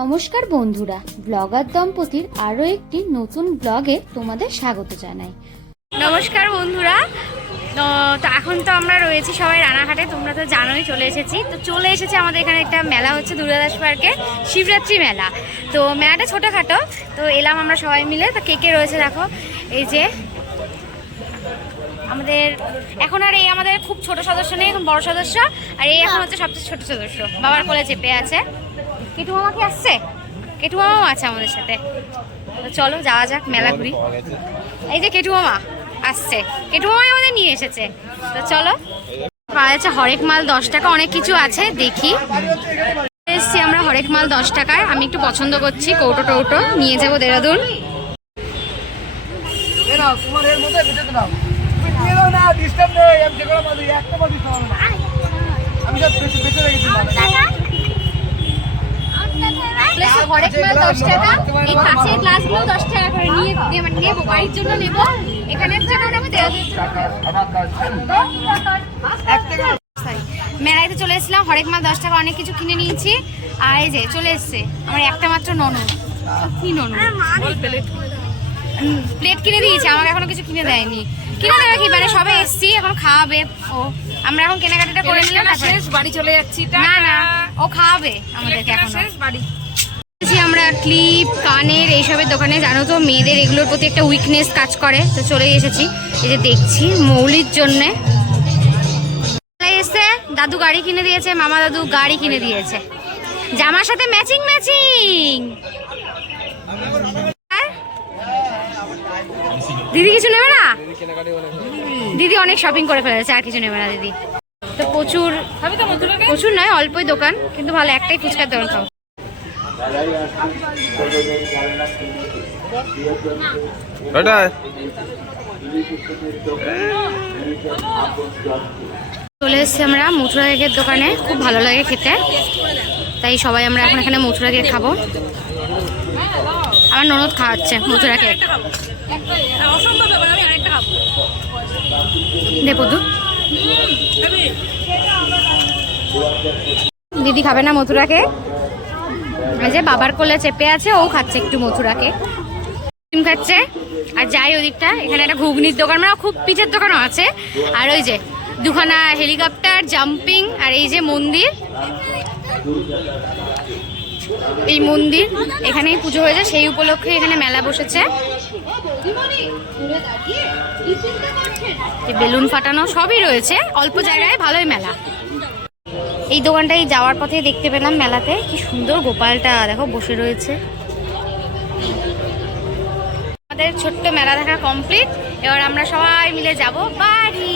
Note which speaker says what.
Speaker 1: নমস্কার বন্ধুরা ব্লগার দম্পতির আরও একটি নতুন ব্লগে তোমাদের স্বাগত জানাই।
Speaker 2: নমস্কার বন্ধুরা তো তো এখন তো আমরা রয়েছি সবাই রানাঘাটে তোমরা তো জানোই চলে এসেছি। তো চলে এসেছি আমাদের এখানে একটা মেলা হচ্ছে দুর্গাদাস পার্কে শিবরাত্রি মেলা। তো মেলাটা ছোটোখাটো তো এলাম আমরা সবাই মিলে। তো কে কে রয়েছে দেখো এই যে আমাদের এখন আর এই আমাদের খুব ছোট সদস্য নেই এখন বড় সদস্য আর এই এখন হচ্ছে সবচেয়ে ছোট সদস্য বাবার কোলে চেপে আছে। কেটু মামা কি আসছে? কেটু মামাও আছে আমাদের সাথে। তো চলো যাওয়া যাক মেলা ঘুরি। এই যে কেটু মামা আসছে। কেটু মামাই আমাদের নিয়ে এসেছে। তো চলো। পাওয়া যাচ্ছে হরেক মাল দশ টাকা অনেক কিছু আছে দেখি। এসছি আমরা হরেক মাল দশ টাকায় আমি একটু পছন্দ করছি কৌটো টৌটো। নিয়ে যাব দেরাদুন।
Speaker 3: আমি সব বেঁচে রেখেছি
Speaker 2: হরেক মাল দশ টাকা এই কাঁচের গ্লাসগুলো দশ টাকা করে নিয়ে মানে নেব বাড়ির জন্য নেব। এখানের জন্য
Speaker 3: থেকে
Speaker 2: মেলাইতে চলে এসেছিলাম হরেক মাল দশ টাকা অনেক কিছু কিনে নিয়েছি। আর এই যে চলে এসছে আমার একটা মাত্র ননদ কি ননদ প্লেট কিনে দিয়েছে আমাকে এখনও কিছু কিনে দেয়নি। কিনে দেবে কি? মানে সবে এসছি এখন খাওয়াবে ও। আমরা এখন কেনাকাটাটা করে নিলাম
Speaker 4: শেষ বাড়ি চলে যাচ্ছি
Speaker 2: না না ও খাওয়াবে আমাদেরকে এখন।
Speaker 4: শেষ বাড়ি
Speaker 2: ক্লিপ, কানের এইসবের দোকানে, জানো তো, মেয়েদের এগুলোর প্রতি একটা উইকনেস কাজ করে। তো চলেই এসেছি। এই যে দেখছি, মৌলির জন্যে। এসে দাদু গাড়ি কিনে দিয়েছে, মামা দাদু গাড়ি কিনে দিয়েছে। জামার সাথে ম্যাচিং ম্যাচিং দিদি কিছু নেবে না? দিদি অনেক শপিং করে ফেলেছে, আর কিছু নেবে না দিদি। তো প্রচুর প্রচুর নয়, অল্পই দোকান, কিন্তু ভালো, একটাই ফুচকার দোকান খাও চলে এসেছি আমরা মথুরা কেকের দোকানে। খুব ভালো লাগে খেতে। তাই সবাই আমরা এখন এখানে মথুরা কেক খাব। আমার ননদ খাওয়াচ্ছে মথুরা কেক। দিদি খাবে না মথুরা কেক? যে বাবার কোলে চেপে আছে, ও খাচ্ছে একটু মথুরা কেক ডিম খাচ্ছে, আর যাই ওদিকটা, এখানে একটা ঘুগনির দোকান মানে খুব পিঠের দোকানও আছে। আর ওই যে দুখানা হেলিকপ্টার, জাম্পিং, আর এই যে মন্দির। এই মন্দির, এখানেই পুজো হয়েছে, সেই উপলক্ষে এখানে মেলা বসেছে। বেলুন ফাটানো সবই রয়েছে, অল্প জায়গায় ভালোই মেলা। এই দোকানটাই যাওয়ার পথে দেখতে পেলাম মেলাতে কি সুন্দর গোপালটা, দেখো বসে রয়েছে। আমাদের ছোট্ট মেলা দেখা কমপ্লিট এবার আমরা সবাই মিলে যাব বাড়ি।